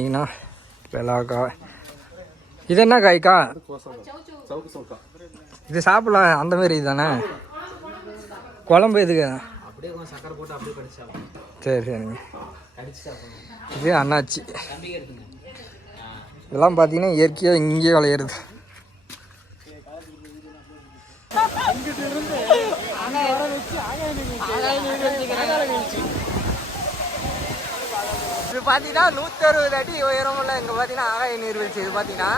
பார்த்தீங்கன்னா வெளாக்காய் இது என்ன காய்க்கா இது சாப்பிடலாம் அந்த மாதிரி இதுதானே குழம்பு எதுக்கு சரி சரிங்க இது அண்ணாச்சி இதெல்லாம் பார்த்தீங்கன்னா இயற்கையாக இங்கேயே விளையிறது இது பார்த்தீங்கன்னா நூற்றி அறுபது அடி உயரமுள்ள இங்கே பார்த்தீங்கன்னா ஆகாய நீர்வீழ்ச்சி இது பார்த்தீங்கன்னா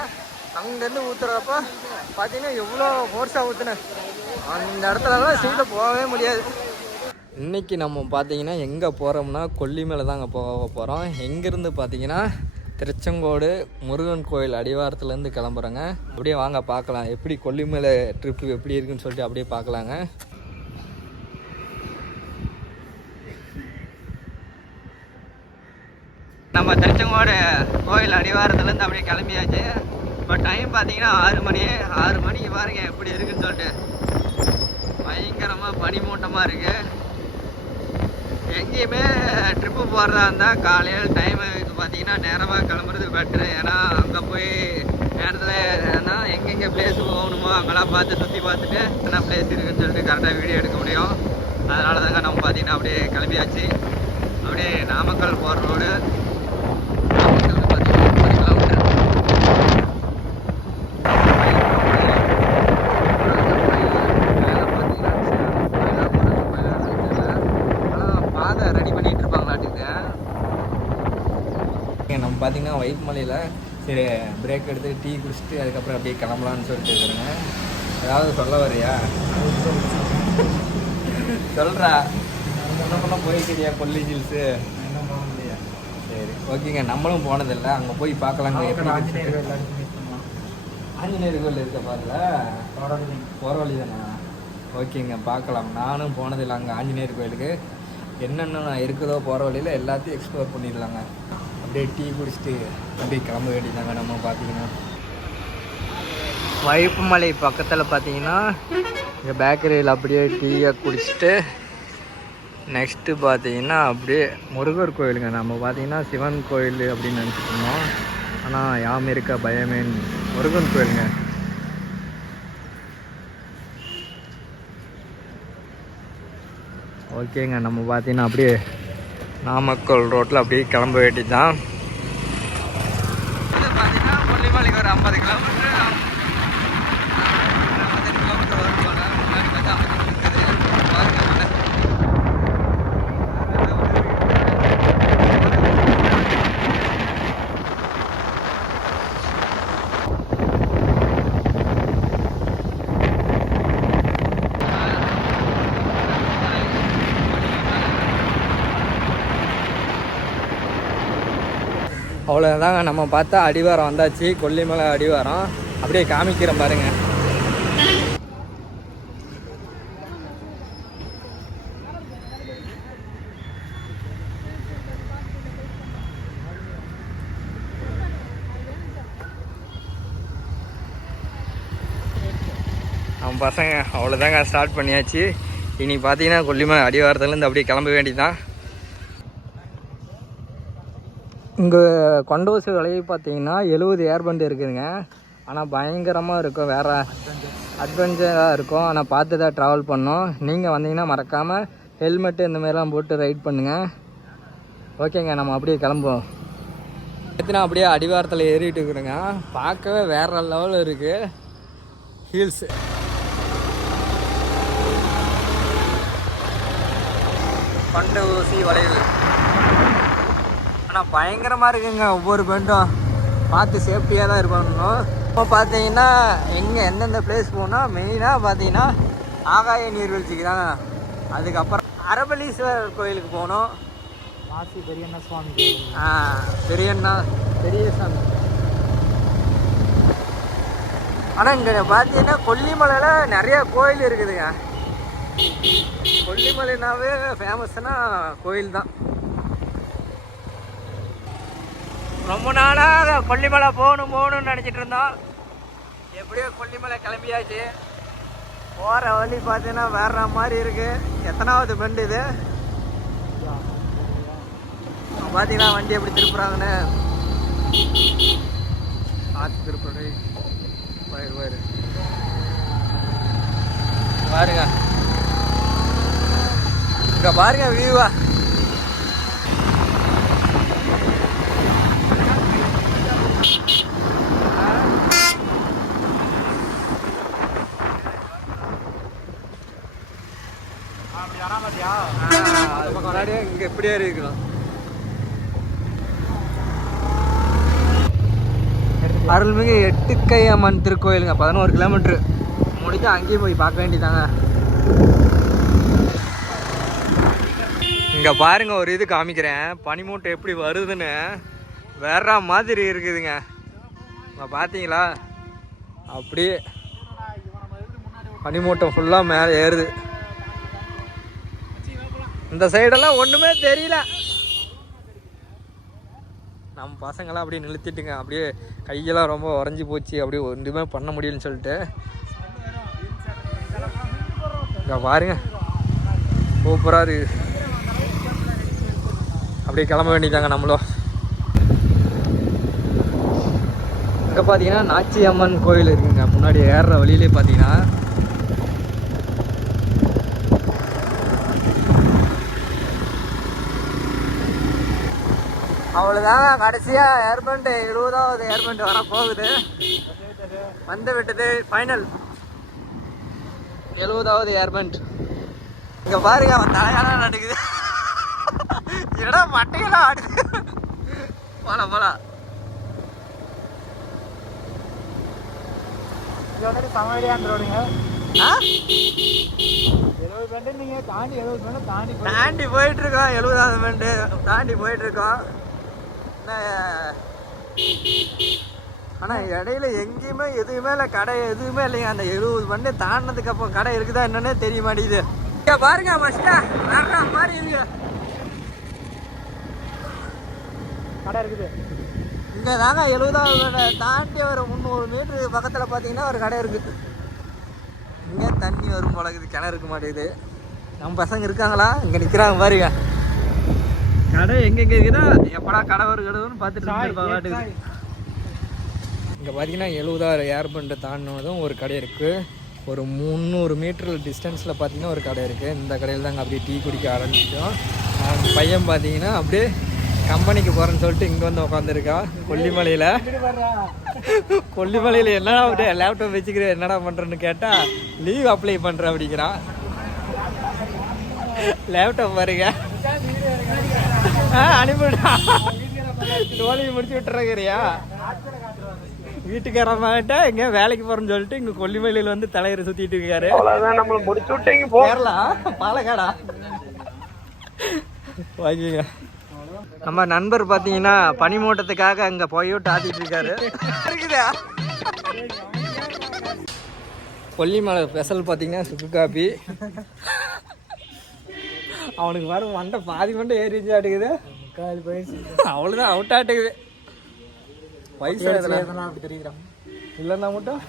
அங்கேருந்து ஊற்றுறப்போ பார்த்தீங்கன்னா எவ்வளோ ஃபோர்ஸாக ஊற்றுனேன் அந்த இடத்துலலாம் சீட்டில் போகவே முடியாது. இன்றைக்கி நம்ம பார்த்தீங்கன்னா எங்கே போகிறோம்னா கொல்லிமலை தாங்க போக போகிறோம் எங்கேருந்து பார்த்தீங்கன்னா திருச்செங்கோடு முருகன் கோயில் அடிவாரத்துலேருந்து கிளம்புறோங்க. அப்படியே வாங்க பார்க்கலாம். எப்படி கொல்லிமலை ட்ரிப்பு எப்படி இருக்குன்னு சொல்லிட்டு அப்படியே பார்க்கலாங்க. நம்ம கோயில் அடிவாரத்துலேருந்து அப்படியே கிளம்பியாச்சு. இப்போ டைம் பார்த்தீங்கன்னா ஆறு மணி ஆறு மணிக்கு பாருங்க எப்படி இருக்குன்னு சொல்லிட்டு. பயங்கரமாக பனிமூட்டமாக இருக்குது எங்கேயுமே ட்ரிப்பு போகிறதா இருந்தால் காலையில் டைம் பார்த்தீங்கன்னா நேரமாக கிளம்புறது பெட்ரு ஏன்னா அங்கே போய் நேரத்தில் ஏன்னா எங்கெங்கே பிளேஸ் போகணுமோ அங்கெல்லாம் பார்த்து சுற்றி பார்த்துட்டு என்ன பிளேஸ் இருக்குன்னு சொல்லிட்டு கரெக்டாக வீடியோ எடுக்க முடியும். அதனால தாங்க நம்ம பார்த்தீங்கன்னா அப்படியே கிளம்பியாச்சு. அப்படியே நாமக்கல் போகிற ரோடு நாமக்கல் பார்த்தீங்கன்னா முப்பது கிலோமீட்டர் பாதை ரெடி பண்ணிட்டு இருப்பாங்களாட்டுங்க நம்ம பார்த்தீங்கன்னா வைப் மலையில் சரி பிரேக் எடுத்து டீ குடிச்சிட்டு அதுக்கப்புறம் அப்படியே கிளம்பலான்னு சொல்லிட்டு இருக்கிறேங்க ஏதாவது சொல்ல வரியா சொல்கிறா சொன்னப்பெல்லாம் போய்க்கிறியா கொல்லி ஹில்ஸு சரி ஓகேங்க நம்மளும் போனதில்லை. அங்கே போய் பார்க்கலாங்க. ஆஞ்சநேயர் கோயில் இருக்க பாருல. போகிற வழி தானே ஓகேங்க பார்க்கலாம். நானும் போனதில்லை அங்கே ஆஞ்சநேயர் கோயிலுக்கு. என்னென்ன இருக்குதோ போகிற வழியில் எல்லாத்தையும் எக்ஸ்ப்ளோர் பண்ணிடலாங்க. அப்படியே டீ குடிச்சிட்டு அப்படியே கிளம்ப வேண்டியதாங்க நம்ம பார்த்தீங்கன்னா. வைப்புமலை பக்கத்தில் பார்த்தீங்கன்னா இங்கே பேக்கரியில் அப்படியே டீயை குடிச்சிட்டு நெக்ஸ்ட்டு பார்த்தீங்கன்னா அப்படியே முருகர் கோயிலுங்க. நம்ம பார்த்தீங்கன்னா சிவன் கோயில் அப்படின்னு நினச்சிட்டு இருந்தோம். ஆனால் யாம் இருக்க பயமேன் முருகன் கோயிலுங்க. ஓகேங்க நம்ம பார்த்தீங்கன்னா அப்படியே நாமக்கல் ரோட்டில் அப்படியே கிளம்ப வேண்டியது தான் பார்த்தீங்கன்னா ஒரு ஐம்பது கிலோமீட்டர் வரும் போல முன்னாடி பார்த்தா ஐம்பது கிலோமீட்டர் பாருங்க மலை. அவ்வளோதாங்க நம்ம பார்த்தா அடிவாரம் வந்தாச்சு. கொல்லிமலை அடிவாரம். அப்படியே காமிக்கிறேன் பாருங்க. நம்ம பசங்க அவ்வளோதாங்க ஸ்டார்ட் பண்ணியாச்சு. இனி பார்த்தீங்கன்னா கொல்லிமலை அடிவாரத்துலேருந்து அப்படியே கிளம்ப வேண்டியதுதான். இங்கே கொண்டோசு விலையை பார்த்தீங்கன்னா எழுபது ஏர்பண்ட் இருக்குதுங்க. ஆனால் பயங்கரமாக இருக்கும். வேறு அட்வென்ச்சராக இருக்கும். ஆனால் பார்த்து தான் ட்ராவல் பண்ணோம் நீங்கள் வந்தீங்கன்னா மறக்காமல் ஹெல்மெட்டு இந்த மாதிரிலாம் போட்டு ரைட் பண்ணுங்கள் ஓகேங்க நம்ம அப்படியே கிளம்புவோம். எத்தனை அப்படியே அடிவாரத்தில் ஏறிட்டு இருக்கிறேங்க. பார்க்கவே வேறு லெவலில் இருக்குது ஹீல்ஸு கொண்ட ஊசி வளைவு. ஆனால் பயங்கரமாக இருக்குங்க ஒவ்வொரு பெண்டும் பார்த்து சேஃப்டியாக தான் இருக்கணும் இப்போ பார்த்தீங்கன்னா எங்கே எந்தெந்த பிளேஸ் போனால் மெயினாக பார்த்தீங்கன்னா ஆகாய நீர்வீழ்ச்சிக்கு தான். அதுக்கப்புறம் அரபலீஸ்வரர் கோயிலுக்கு போகணும். மாசி பெரியண்ணா சுவாமி ஆ, பெரியண்ணா பெரிய சாமி ஆனால் இங்கே பார்த்தீங்கன்னா கொல்லிமலையில் நிறைய கோயில் இருக்குதுங்க. கொல்லிமலைனாவே ஃபேமஸ்னா கோயில் தான் ரொம்ப நாளாக கொல்லிமலை போகணும் போகணும்னு நினச்சிட்டு இருந்தோம். எப்படியோ கொல்லிமலை கிளம்பியாச்சு. போகிற வழி பார்த்தீங்கன்னா வேற மாதிரி இருக்குது எத்தனாவது பெண்டு இது? பார்த்தீங்கன்னா வண்டி எப்படி திருப்புறாங்கன்னு? காற்று திருப்புறது. பயிர் பயிர் பாருங்க. இங்கே பாருங்க வியூவா ஜாலியாக இங்கே இப்படியே இருக்கலாம் அருள்மிகு எட்டுக்கை அம்மன் திருக்கோயிலுங்க பதினோரு கிலோமீட்ரு முடிஞ்சு அங்கேயும் போய் பார்க்க வேண்டியதாங்க இங்கே பாருங்க ஒரு இது காமிக்கிறேன். பனிமூட்டை எப்படி வருதுன்னு வேற மாதிரி இருக்குதுங்க. இங்க பார்த்தீங்களா அப்படியே பனிமூட்டம் ஃபுல்லாக மேலே ஏறுது. இந்த சைடெல்லாம் ஒன்றுமே தெரியல. நம்ம பசங்களாம் அப்படியே நிறுத்திட்டுங்க. அப்படியே கையெல்லாம் ரொம்ப உறைஞ்சி போச்சு. அப்படியே ஒன்றுமே பண்ண முடியலன்னு சொல்லிட்டு. இங்கே பாருங்க. சூப்பராக இருக்கு. அப்படியே கிளம்ப வேண்டியதாங்க நம்மளும். இங்கே பார்த்தீங்கன்னா நாச்சி அம்மன் கோயில் இருக்குங்க. முன்னாடி ஏறுற வழியிலே பார்த்தீங்கன்னா அவ்வளோதாங்க கடைசியாக ஏர்பண்ட் எழுபதாவது ஏர்பண்ட் வர போகுது வந்து விட்டது ஃபைனல் எழுபதாவது ஏர்பண்ட் இங்கே பாருங்க அவன் தலையாலாம் நடக்குது. என்னடா மட்டையெல்லாம் ஆடுது. போலாம் போலாம். ரோடுங்க ஆ? எழுபது பேண்ட் நீங்க தாண்டி எழுபது பேண்ட் தாண்டி தாண்டி போயிட்டு இருக்கோம் எழுபதாவது மெண்டு தாண்டி போயிட்டு இருக்கோம் என்ன, ஆனா இடையில எங்கேயுமே எதுவுமே இல்லை கடை எதுவுமே இல்லைங்க. அந்த எழுபது மணி தாண்டினதுக்கு அப்புறம் கடை இருக்குதா என்னன்னே தெரிய மாட்டேங்குது. இங்க பாருங்க மஸ்டா வேற மாதிரி இருக்கு. கடை இருக்குது. இங்க தாங்க எழுபதாவது தாண்டி ஒரு முந்நூறு மீட்டரு பக்கத்துல பாத்தீங்கன்னா ஒரு கடை இருக்கு இங்க தண்ணி வரும் பழகுது கிணறு இருக்க மாட்டேங்குது. நம்ம பசங்க இருக்காங்களா? இங்க நிக்கிறாங்க பாருங்க. கடை எங்க எங்க இருக்குதா? எப்படா கடை வரும் கடுன்னு பார்த்துட்டு. இங்க பாத்தீங்கன்னா எழுபதாயிரம் ஏர்பண்டை தாண்டினதும் ஒரு கடை இருக்கு. ஒரு முந்நூறு மீட்டர் டிஸ்டன்ஸில் பார்த்தீங்கன்னா ஒரு கடை இருக்குது இந்த கடையில் தாங்க அப்படியே டீ குடிக்க ஆரம்பிச்சோம் அந்த பையன் பார்த்தீங்கன்னா அப்படியே கம்பெனிக்கு போகிறேன்னு சொல்லிட்டு இங்கே வந்து உட்காந்துருக்கா கொல்லிமலையில். கொல்லிமலையில் என்னடா அப்படியே லேப்டாப் வச்சுக்கிற என்னடா பண்ணுறேன்னு கேட்டால் லீவ் அப்ளை பண்ணுறேன் அப்படிங்கிறான். லேப்டாப் பாருங்க. அனுப்பிவிடா. தோழி முடிச்சு விட்டுறக்கிறியா வீட்டுக்காரமாட்ட எங்க வேலைக்கு போறேன்னு சொல்லிட்டு இங்க கொல்லிமலையில வந்து தலைவர் சுத்திட்டு இருக்காரு. நம்மள முடிச்சு விட்டீங்க கேரளா? பாலக்காடா? நம்ம நண்பர் பாத்தீங்கன்னா பனிமூட்டத்துக்காக அங்க போய் ஆத்திட்டு இருக்காரு. இருக்குதா? கொல்லிமலை ஸ்பெஷல் பார்த்தீங்கன்னா சுக்கு காப்பி அவனுக்கு வர மண்டை பாதி மண்டை ஏறிச்சு ஆட்டுக்குது. கால் போயிடுச்சு அவ்வளோதான் அவுட் ஆட்டுக்குது. வயசு. அப்படி தெரியுறான் இல்லைன்னா மட்டும்.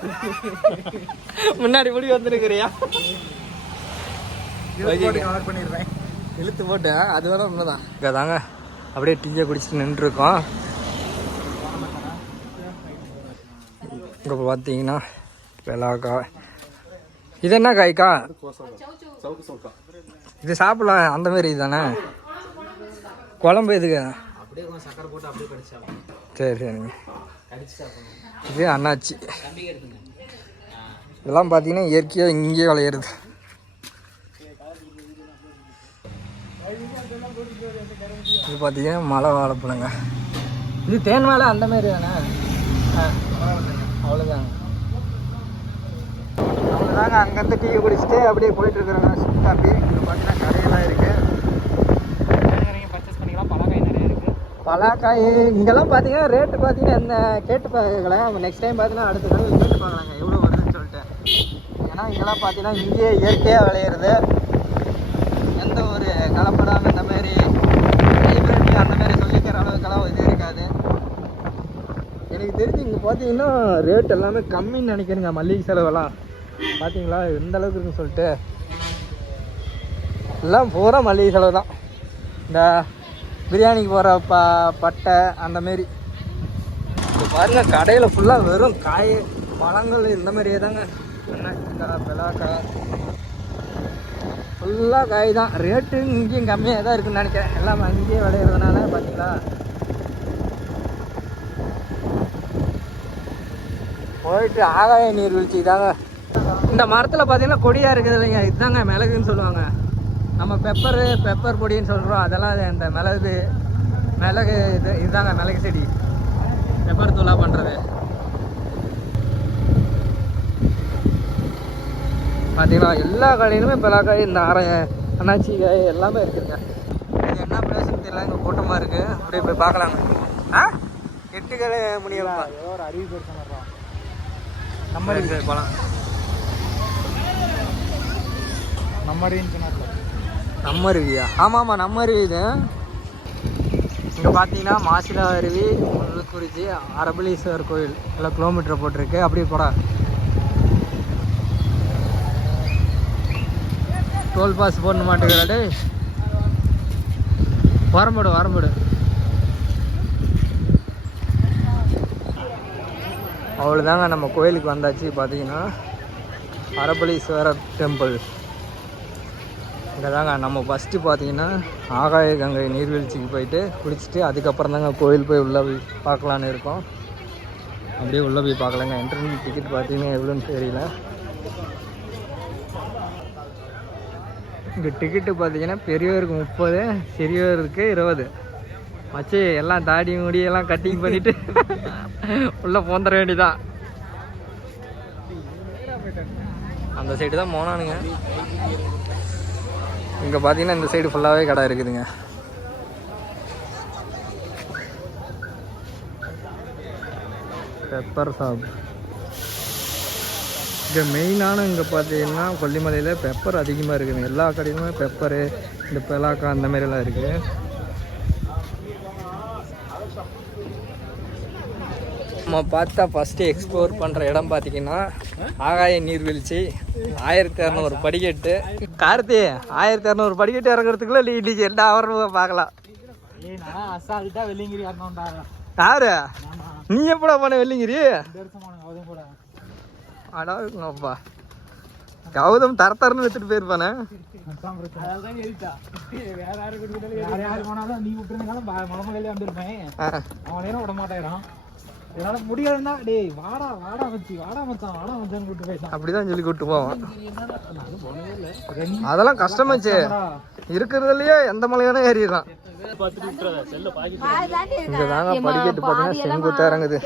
முன்னாடி முடி வந்துருக்கிறியா? பண்ணிடுறேன். இழுத்து போட்டு அது வேற உண்மைதான். இங்கே தாங்க. அப்படியே டீயை குடிச்சிட்டு நின்றுருக்கோம். இங்கே பார்த்தீங்கன்னா வெளாக்காய் இது என்ன காய்க்கா? இது சாப்பிடலாம் அந்த மாதிரி இதுதானே குழம்பு இதுக்கு சரி சரிங்க இது அண்ணாச்சி. இதெல்லாம் பார்த்தீங்கன்னா இயற்கையாக இங்கேயே விளையிறது. இது பார்த்தீங்கன்னா மலை வாழைப்பழங்க இது தேன் மேலே அந்த மாதிரி தானே? அவ்வளோதாங்க அவ்வளோதாங்க அங்கேருந்து டீ குடிச்சிட்டு அப்படியே போயிட்டு இருக்கிறாங்க சுத்தாப்பி இது பார்த்தீங்கன்னா கடையெல்லாம் இருக்குது பர்ச்சேஸ் பண்ணிக்கலாம். பழக்காய் நிறைய இருக்கு. பலாக்காய் இங்கெல்லாம் பார்த்தீங்கன்னா ரேட்டு பார்த்தீங்கன்னா என்ன கேட்டு பார்க்கலாம் நெக்ஸ்ட் டைம் பார்த்தீங்கன்னா அடுத்த தடவை கேட்டு பார்க்கலாங்க. எவ்வளோ வருதுன்னு சொல்லிட்டு. ஏன்னா இங்கெல்லாம் பார்த்தீங்கன்னா இங்கேயே இயற்கையாக விளையிறது. எந்த ஒரு கலப்படம் இந்த மாதிரி ஹைபிரிட் அந்த மாதிரி சொல்லிக்கிற அளவுக்கெல்லாம் இது இருக்காது. எனக்கு தெரிஞ்சு இங்கே பார்த்தீங்கன்னா ரேட் எல்லாமே கம்மின்னு நினைக்கிறேங்க. மல்லிகை செலவெல்லாம். பார்த்தீங்களா எந்த அளவுக்கு இருக்குன்னு சொல்லிட்டு. எல்லாம் பூரா மளிகை செலவு தான். இந்த பிரியாணிக்கு போகிற ப பட்டை அந்தமாரி இப்போ பாருங்கள் கடையில் ஃபுல்லாக வெறும் காய் பழங்கள் இந்த மாதிரியே தாங்க. எண்ணெய் காய், ஃபுல்லாக காய் தான். ரேட்டு இங்கேயும் கம்மியாக தான் இருக்குன்னு நினைக்கிறேன். எல்லாம் அங்கேயே விளையிறதுனால பார்த்தீங்களா போயிட்டு ஆகாய நீர்வீழ்ச்சி தாங்க. இந்த மரத்தில் பார்த்தீங்கன்னா கொடியாக இருக்குது இல்லைங்க. இதுதாங்க மிளகுன்னு சொல்லுவாங்க. நம்ம பெப்பரு பெப்பர் பொடின்னு சொல்கிறோம் அதெல்லாம் இந்த மிளகு மிளகு இது இதுதாங்க மிளகு செடி. பெப்பர் தூளாக பண்ணுறது பார்த்தீங்கன்னா எல்லா கடையிலுமே பலாக்காய் அரை அண்ணாச்சி காய் எல்லாமே இருக்குதுங்க. இது என்ன பிளேஸ்னு தெரியல. இங்கே கூட்டமாக இருக்குது அப்படியே போய் பார்க்கலாங்க. ஆ? எட்டு கடை முடியப்பா ஏதோ ஒரு அறிவு பேர் சொன்னான் நம்ம போகலாம் நம்ம நம்ம அருவியா ஆமாம் ஆமாம் நம்ம அருவி இது. இங்கே பார்த்தீங்கன்னா மாசிலா அருவி முள்ளுக்குறிச்சி அரபலீஸ்வரர் கோயில். எல்லாம் கிலோமீட்டர் போட்டிருக்கு. அப்படியே போட. டோல் பாஸ் போடண மாட்டேங்கிறாடு வரம்படு வரம்படு. அவ்வளோதாங்க நம்ம கோயிலுக்கு வந்தாச்சு பார்த்தீங்கன்னா அரபலீஸ்வரர் டெம்பிள் இங்கே தாங்க நம்ம ஃபஸ்ட்டு பார்த்தீங்கன்னா ஆகாய கங்கை நீர்வீழ்ச்சிக்கு போயிட்டு குளிச்சுட்டு அதுக்கப்புறம் தாங்க கோயில் போய் உள்ளே போய் பார்க்கலான்னு இருக்கோம். அப்படியே உள்ளே போய் பார்க்கலாங்க. என்ட்ரன்ஸ் டிக்கெட் பார்த்தீங்கன்னா எவ்வளோன்னு தெரியல. இங்கே டிக்கெட்டு பார்த்தீங்கன்னா பெரியவருக்கு முப்பது சிறியவருக்கு இருபது. மச்சி எல்லாம் தாடி முடியெல்லாம் கட்டிங் பண்ணிவிட்டு உள்ளே போந்துட வேண்டியதான் அந்த சைடு தான் போனானுங்க. இங்கே பார்த்தீங்கன்னா இந்த சைடு ஃபுல்லாகவே கடை இருக்குதுங்க. பெப்பர் ஷாப் இங்கே மெயினான இங்கே பார்த்தீங்கன்னா கொல்லிமலையில் பெப்பர் அதிகமாக இருக்குதுங்க எல்லா கடையிலுமே பெப்பரு இந்த பெலாக்கா அந்த மாதிரிலாம் இருக்குது நம்ம பார்த்தா ஃபஸ்ட்டு எக்ஸ்ப்ளோர் பண்ணுற இடம் பார்த்தீங்கன்னா ஆகாய நீர்வீழ்ச்சி ஆயிரத்தி இரநூறு படிக்கட்டு. கார்த்தி ஆயிரத்தி இரநூறு படிக்கட்டு இறங்குறதுக்குள்ள நீ இன்னைக்கு என்ன ஆவரம் பார்க்கலாம். யாரு? நீ எப்படா பண்ண வெள்ளிங்கிரி? அடாப்பா கௌதம் தர தரன்னு வச்சுட்டு போயிருப்பானே. வேற யாரு போனாலும் நீ விட்டுருந்தாலும் மலமலையில வந்திருப்பேன். ஆ, அவன் விட மாட்டேறான் என்னால முடியாதுன்னா டேய் வாடா வாடா மச்சி வாடா மச்சான் வாடா மச்சான் கூட்டு போயிட்டான். அப்படிதான் சொல்லி கூப்பிட்டு போவான். அதெல்லாம் கஷ்டமாச்சு இருக்கிறதுலயே எந்த மலையான ஏறிடுறான். இங்க தாங்க படிக்கட்டு பார்த்தீங்கன்னா செங்குத்தா இறங்குது.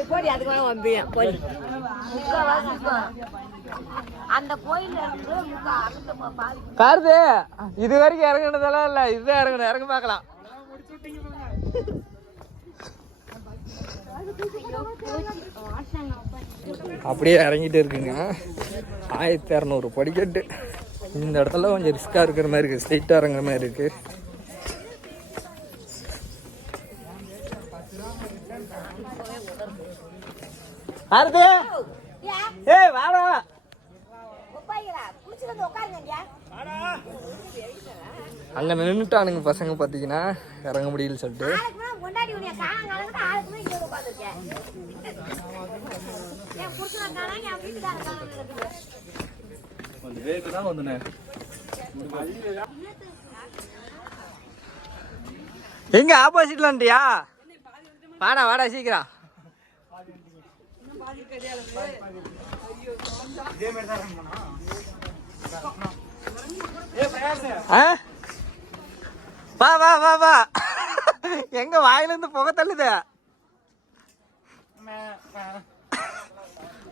கார்த்து இது வரைக்கும் இறங்குனதெல்லாம் இல்ல. இதுதான் இறங்கணும் இறங்க பார்க்கலாம். அப்படியே இறங்கிட்டு இருக்குங்க. ஆயிரத்தி இரநூறு படிக்கட்டு. இந்த இடத்துல கொஞ்சம் ரிஸ்க்காக இருக்கிற மாதிரி இருக்குது ஸ்ட்ரைட்டாக இறங்குற மாதிரி இருக்கு. கார்த்து ஏய் வாடா! அங்க நின்றுட்டானுங்க பசங்க பார்த்தீங்கன்னா இறங்க முடியல சொல்லிட்டு. ஆளுக்கு மேல கொண்டாடி உடைய காலங்காலத்துல ஆளுக்கு மேல உட்காந்துருக்கேன் என் புருஷனை காணாங்க என் வீட்டுக்காரன் காணாங்க எங்க ஆப்போசிட்லன்றியா வாடா வாடா சீக்கிரம். ஆ? வா வா வா வா. எங்க வாயிலிருந்து புகை தள்ளுது?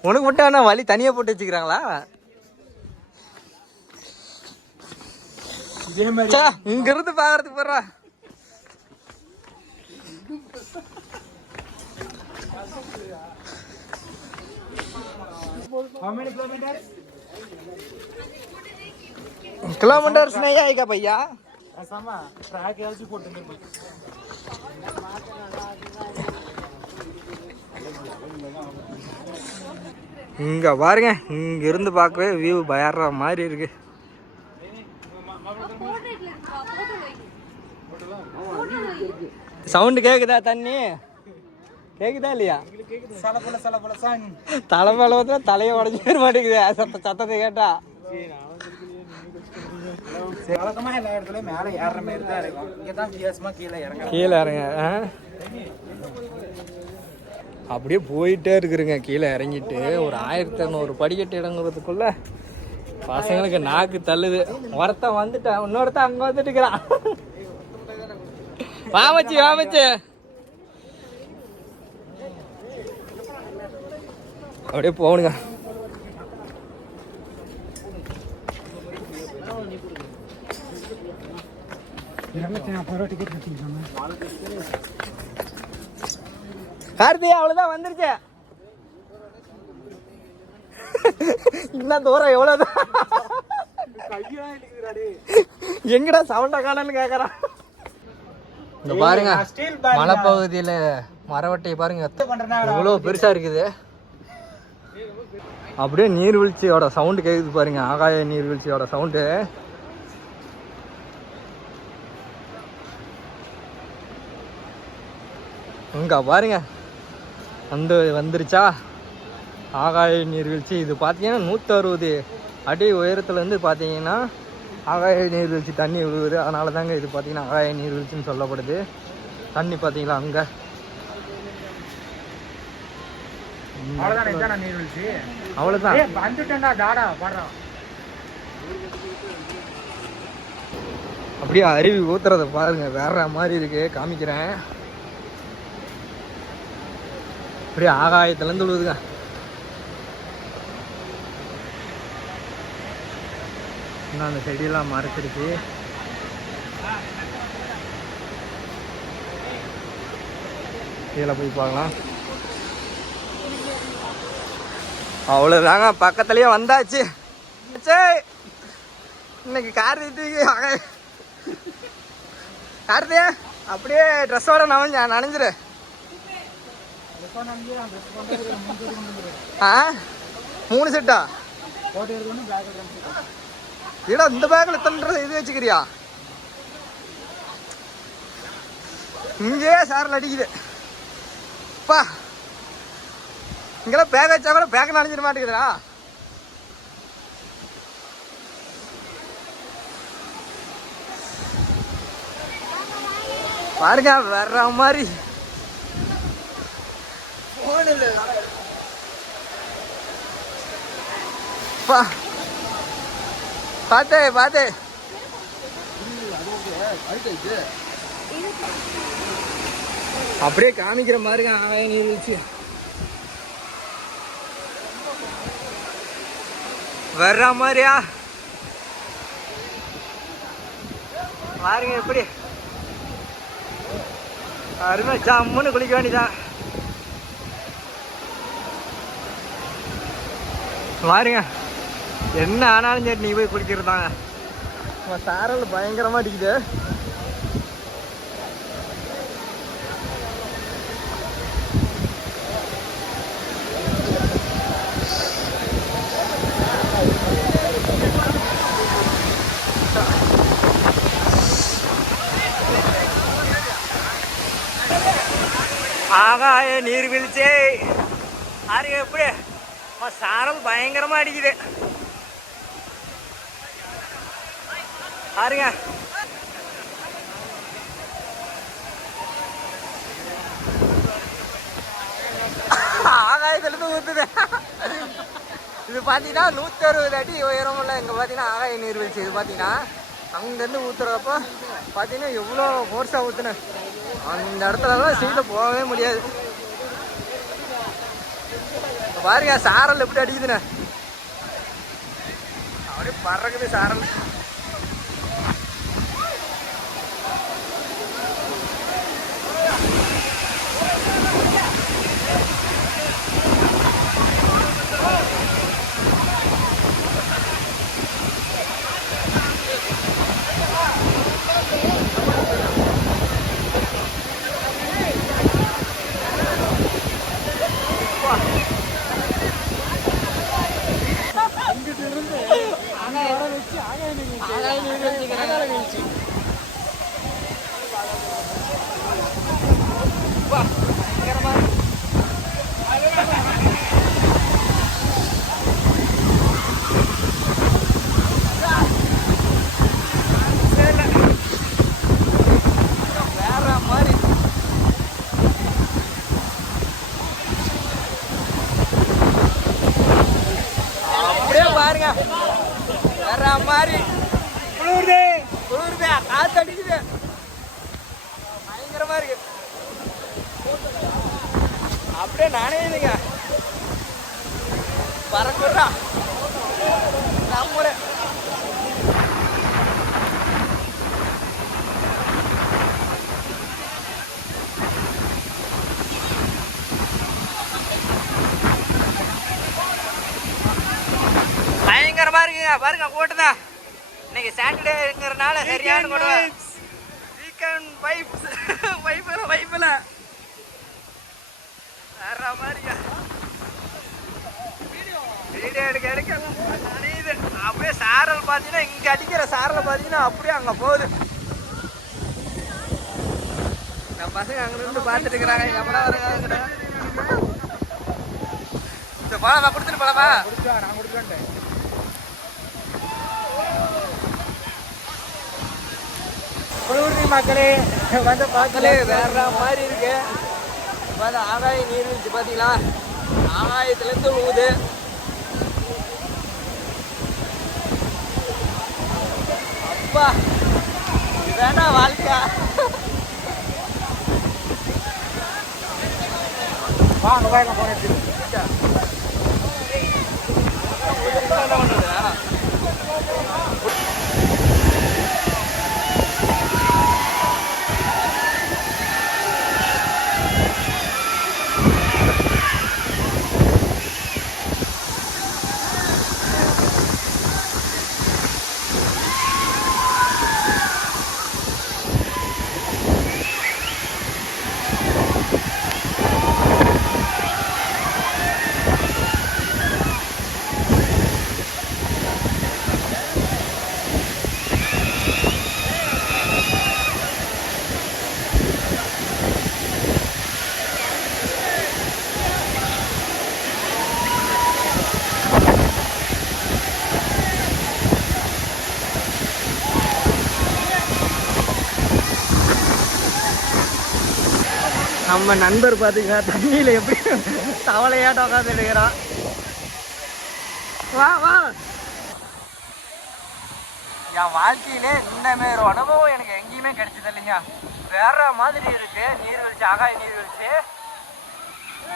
உனக்கு மட்டும் என்ன வலி தனியா போட்டு வச்சுக்கிறாங்களா? இங்க இருந்து பாக்குறதுக்கு போறா. கிலோமீட்டர்ஸ் நையா ஐக்கா பையா? பேசாம இங்க பாருங்க இங்க இருந்து பார்க்கவே வியூ பயற மாதிரி இருக்கு. சவுண்டு கேக்குதா தண்ணி? கேக்குதா இல்லையா? தலைப்பல தலைப்பல தலையை உடஞ்சு மாட்டேங்குது சத்த சத்தத்தை கேட்டா. வழக்கமா எல்லா ஏறுற மாதிரி தான் இருக்கும். தான் கீழே இறங்க கீழே இறங்க அப்படியே போயிட்டே இருக்குதுங்க கீழே இறங்கிட்டு. ஒரு ஆயிரத்தி இரநூறு படிக்கட்டு இறங்குறதுக்குள்ள பசங்களுக்கு நாக்கு தள்ளுது. ஒருத்தன் வந்துட்டான் இன்னொருத்தன் அங்கே வந்துட்டு இருக்கிறான். வாமச்சி வாமச்சு அப்படியே போகணுங்க. இருநூத்தி நாற்பது ரூபா டிக்கெட் வச்சுருக்காங்க கார்த்தி அவ்வளோதான் வந்துருச்சு இன்னும் தூரம்? எவ்வளோதான் எங்கடா சவுண்ட காணன்னு கேக்குறான். இங்க பாருங்க மலைப்பகுதியில மரவட்டையை பாருங்க எவ்வளோ பெருசா இருக்குது. அப்படியே நீர்வீழ்ச்சியோட சவுண்டு கேக்குது பாருங்க ஆகாய நீர்வீழ்ச்சியோட சவுண்டு இங்க பாருங்க. வந்து வந்துருச்சா? ஆகாய நீர்வீழ்ச்சி இது பார்த்தீங்கன்னா நூற்றி அறுபது அடி உயரத்துலேருந்து பார்த்தீங்கன்னா ஆகாய நீர்வீழ்ச்சி தண்ணி விழுகுது அதனால தாங்க இது பார்த்தீங்கன்னா ஆகாய நீர்வீழ்ச்சின்னு சொல்லப்படுது. தண்ணி பார்த்தீங்களா அங்கே? அவ்வளோதான் அப்படியே அருவி ஊத்துறத பாருங்க. வேற மாதிரி இருக்கு. காமிக்கிறேன். அப்படியே ஆகாயத்துலேருந்து விழுதுங்க. இன்னும் அந்த செடியெல்லாம் மறைச்சிருச்சு. கீழே போய் பார்க்கலாம். அவ்வளோதாங்க பக்கத்துலேயே வந்தாச்சு. சரி இன்னைக்கு கார்த்திக்கு கார்த்தியா அப்படியே ட்ரெஸ்ஸோட நவஞ்ச நனைஞ்சிரு. மூணு செட்டா ஏடா இந்த பேக்கில் இத்தனை இது வச்சுக்கிறியா? இங்கேயே சாரில் அடிக்குது. பா. இங்கெல்லாம் பேக் வச்சா கூட பேக் நனைஞ்சிட மாட்டேங்குதுடா. பாருங்க வர்ற மாதிரி. போனில் பா. பாத்தே பாத்தே. அப்படியே காமிக்கிற மாதிரி ஆகாய நீர்வீழ்ச்சி வர்ற மாதிரியா? பாருங்க எப்படி. அருமை ஜம்முன்னு குளிக்க வேண்டியதான் பாருங்க என்ன ஆனாலும் சரி நீ போய் குளிக்கிறதாங்க சாரல் பயங்கரமா அடிக்குது. ஆகாய நீர்வீழ்ச்சி. பாருங்க எப்படி? அம்மா, சாரல் பயங்கரமா அடிக்குது. பாருங்க. ஆகாயத்துலேருந்து ஊத்துது. இது பார்த்தீங்கன்னா நூற்றி அறுபது அடி உயரமுள்ள இங்கே பார்த்தீங்கன்னா ஆகாய நீர்வீழ்ச்சி இது பார்த்தீங்கன்னா அங்கேருந்து ஊற்றுறப்போ பார்த்தீங்கன்னா எவ்வளோ ஃபோர்ஸாக ஊற்றுனேன் அந்த இடத்துலலாம் சீட்டில் போகவே முடியாது. பாருங்க சாரல் எப்படி அடிக்குதுண்ணே அப்படியே பறக்குது சாரல். பாருங்க கூட்டதா இன்னைக்கு சாட்டர்டேங்கிறனால சரியான கொடுவை வீக்கெண்ட் வைப்ஸ் வைப்பில் வைப்பில் வேற மாதிரிங்க வீடியோ எடுக்க எடுக்க. நனையுது அப்படியே சாரல் பார்த்தீங்கன்னா இங்கே அடிக்கிற சாரல் பார்த்தீங்கன்னா அப்படியே அங்கே போகுது. நம்ம பசங்க அங்கே இருந்து பார்த்துட்டு இருக்கிறாங்க எவ்வளோ வர இந்த பழமா கொடுத்துட்டு பழமா குடிச்சா நான் குடிச்சேன்ட்டேன் குளிர்தி மக்களே வந்து பார்க்கலே வேற மாதிரி இருக்கு. பார்த்து ஆகாய நீர்வீழ்ச்சி பார்த்தீங்களா? ஆகாயத்துலேருந்து ஊது. அப்பா இதானா வாழ்க்கையா வாங்க வாங்க போனேன் என்ன பண்றது நம்ம நண்பர் பார்த்தீங்கன்னா தண்ணியில் எப்படி தவளையாட்ட உட்காந்து எடுக்கிறான். வா வா. என் வாழ்க்கையிலே இந்த மாதிரி ஒரு அனுபவம் எனக்கு எங்கேயுமே கிடைச்சது இல்லைங்க. வேற மாதிரி இருக்கு. நீர்வீழ்ச்சி ஆகாய நீர்வீழ்ச்சி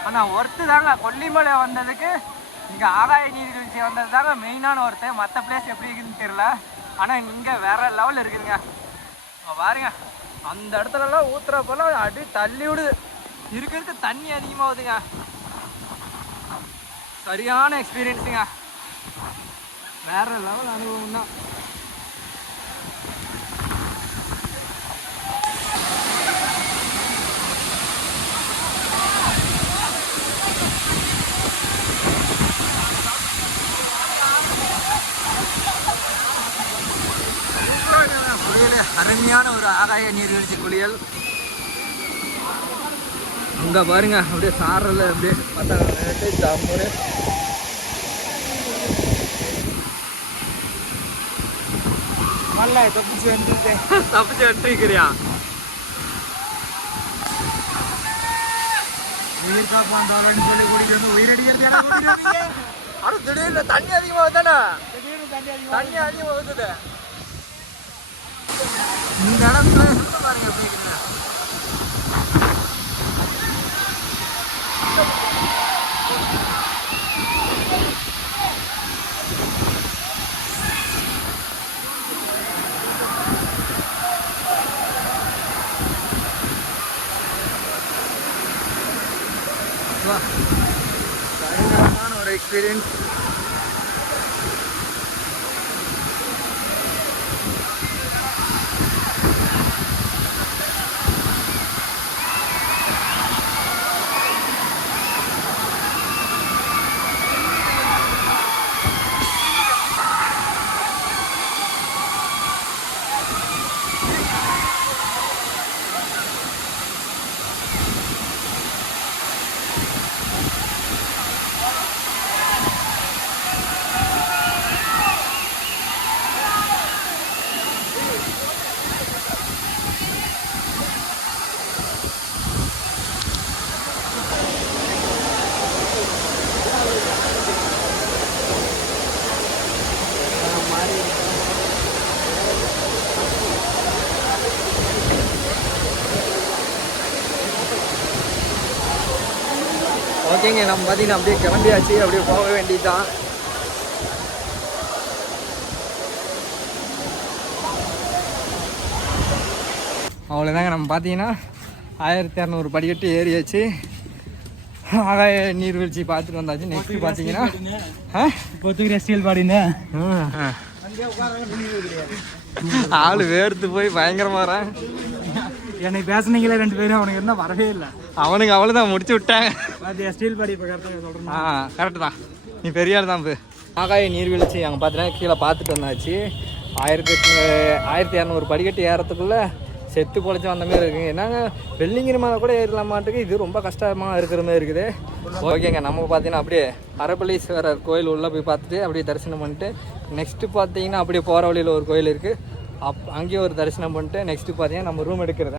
ஆனால் ஒருத்து தாங்க கொல்லிமலை வந்ததுக்கு இங்கே ஆகாய நீர்வீழ்ச்சி வந்தது தாங்க மெயினான ஒருத்தன். மற்ற பிளேஸ் எப்படி இருக்குதுன்னு தெரியல. ஆனால் இங்கே வேற லெவல் இருக்குதுங்க. பாருங்க. அந்த இடத்துலலாம் ஊத்துறப்பெல்லாம் அடி தள்ளி விடுது இருக்க இருக்க தண்ணி அதிகமாகுதுங்க. சரியான எக்ஸ்பீரியன்ஸுங்க வேற லெவல் அனுபவம் தான் குளியல் அருமையான ஒரு ஆகாய நீர்வீழ்ச்சி குளியல். அங்க பாருங்க அப்படியே சாரல அப்படியே பார்த்தா ஜம்முன்னு மல்ல தப்பிச்சு வந்துட்டேன் தப்பிச்சு வந்துருக்கிறியா உயிர் காப்பான் சொல்லி குடிக்கணும் உயிரடிக்கிறது அட திடீர்னு தண்ணி அதிகமாக தானே திடீர்னு தண்ணி அதிகமா தண்ணி அதிகமாக ஊத்துது இந்த இடத்துல பாருங்க எப்படி great experience நம்ம பார்த்தீங்கன்னா அப்படியே கிளம்பியாச்சு. அப்படியே போக வேண்டியதுதான். அவ்வளோதாங்க நம்ம பார்த்தீங்கன்னா ஆயிரத்தி இரநூறு படிக்கட்டு ஏறியாச்சு. ஆகாய நீர்வீழ்ச்சி பார்த்துட்டு வந்தாச்சு. நெக்ஸ்ட் பார்த்தீங்கன்னா ஆ? இப்போ தூக்கி ஸ்டீல் பாடினே ஆள் வேர்த்து போய் பயங்கரமா வரான். என்னை பேசுனீங்களே ரெண்டு பேரும் அவனுக்கு இருந்தால் வரவே இல்லை. அவனுக்கு அவ்வளோதான் முடிச்சு விட்டாங்க. அது ஸ்டீல் பாடி இப்போ கரெக்டாக சொல்கிறேன் ஆ கரெக்டு தான். நீ பெரிய ஆள் தான் இப்போ ஆகாய நீர்வீழ்ச்சி அங்கே பார்த்தீங்கன்னா கீழே பார்த்துட்டு வந்தாச்சு. ஆயிரத்தி எட்டு ஆயிரத்தி இரநூறு படிக்கட்டு ஏறத்துக்குள்ளே செத்து பொழைச்சி வந்த மாதிரி இருக்குங்க. என்னங்க வெள்ளிங்கிரி மேலே கூட ஏறலாம் மாட்டுக்கு. இது ரொம்ப கஷ்டமாக இருக்கிற மாதிரி இருக்குது. ஓகேங்க நம்ம பார்த்தீங்கன்னா அப்படியே அரபலீஸ்வரர் கோயில் உள்ளே போய் பார்த்துட்டு அப்படியே தரிசனம் பண்ணிட்டு நெக்ஸ்ட்டு பார்த்தீங்கன்னா அப்படியே போகிற வழியில் ஒரு கோயில் இருக்குது அப் அங்கேயும் ஒரு தரிசனம் பண்ணிட்டு நெக்ஸ்ட்டு பார்த்தீங்கன்னா நம்ம ரூம் எடுக்கிறது.